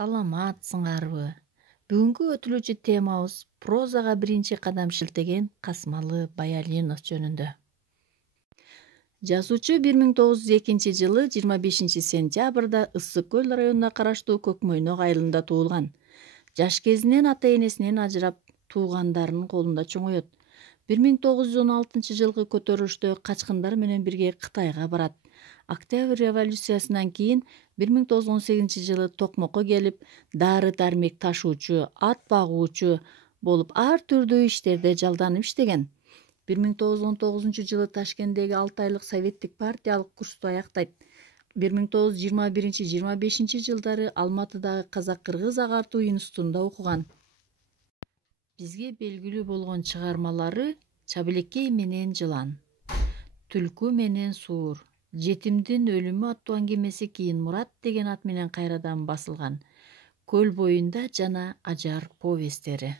Саламатсыңарбы? Бүгүнкү өтүлүүчү темабыз прозага биринчи кадам шилтеген Касмалы Баялинов жөнүндө. Жазуучу 1902-жылы 25-сентябрда Ысык көл районуна караштуу Көкмөйнөк айылында туулган. Жаш кезинен ата-энесинен ажырап, туугандарынын колунда чоңоет. 1916-жылкы көтөрүлүштө качкындар менен бирге Кытайга барат. Октябрь революциясынан кийин 1918-жылы Токмокко келип, дары-дармек ташуучу, ат багуучу болуп ар түрдүү иштерде жалданып иштеген. 1919-жылы Ташкенттеги 6 айлык советтик партиялык курсту аяктайт. 1921-25 жылдары Алматыдагы Казак-Кыргыз агартуу институтунда окуган. Бизге белгилүү болгон чыгармалары Чабылекей менен жылан, Түлкү менен суур, Жетимдин өлүмү аттуу аңгемеси кийин Мурат деген ат менен кайрадан басылган. Көл боюнда жана Ажар повесттери.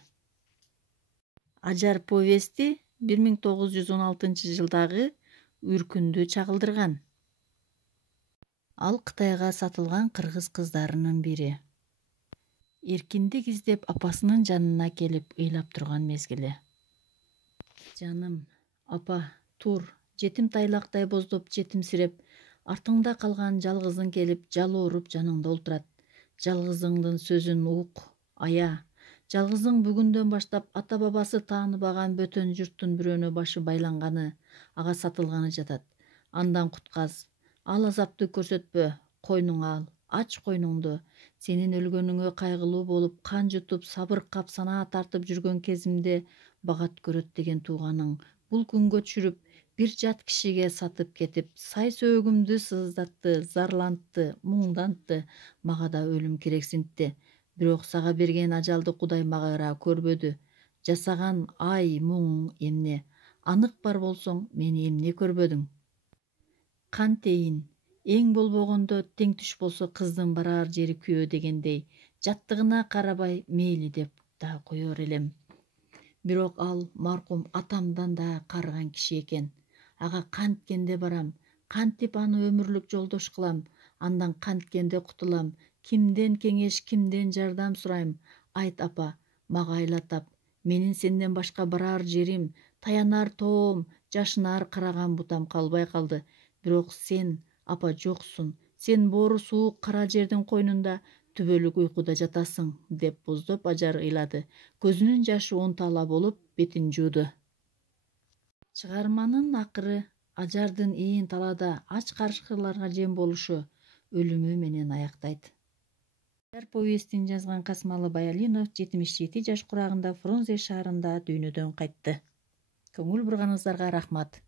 Ажар повести 1916-жылдагы Үркүндү чагылдырган. Ал Кытайга сатылган кыргыз кыздарынын бири. Эркиндик издеп апасынын жанына келип ыйлап турган мезгили. Жаным, апа, тур, жетим тайлактай боздоп жетимсиреп, артыңда калган жалгызың келип жал ооруп жаныңда олтурат. Жалгызыңдын сөзүн ук, ая. Жалгызың бүгүндөн баштап ата-бабасы тааныбаган бөтөн журттун бирөөнө башы байланганы, ага сатылганы жатат. Андан кутказ. Ал азапты көрсөтпө, койнуңа ал, ач койнуңду. Сенин өлгөнүңө кайгылуу болуп, кан жутуп, сабыр кап санаа тартып жүргөн кезимде багат көрөт деген тууганың бул күнгө түшүрүп, бир жат кишиге сатып кетип, сай сөөгүмдү сыздатты, зарлантты, муңдантты, мага да өлүм керексинтти. Бирок сага берген ажалды Кудай мага көрбөдү. Жасаган ай муң эмне? Анык бар болсоң, мени эмне көрбөдүң? Кантейин, эң болбогондо тең түш болсо кыздын барар жери күйөө дегендей, жаттыгына карабай мейли деп да коер элем. Бирок ал маркум атамдан да карыган киши экен. Ага канткенде барам, кантип аны өмүрлүк жолдош кылам, андан канткенде кутулам, кимден кеңеш, кимден жардам сурайм? Айт апа, мага айлатап, менин сенден башка барар жерим, таянар тоом, жашынар караган бутам калбай калды. Бирок сен, апа, жоксуң. Сен боору суук кара жердин койнунда түбөлүк уйкуда жатасың, деп боздоп Ажар ыйлады. Көзүнүн жашы унтаала болуп, бетин жууду. Чыгарманын акыры Ажардын ийин талаада ач каршыларга жем болушу, өлүмү менен аяктайт. Ажар повестин жазган Касмалы Баялинов 77 жаш курагында Фрунзе шаарында дүйнөдөн кайтты. Көңүл бурганыңыздарга рахмат.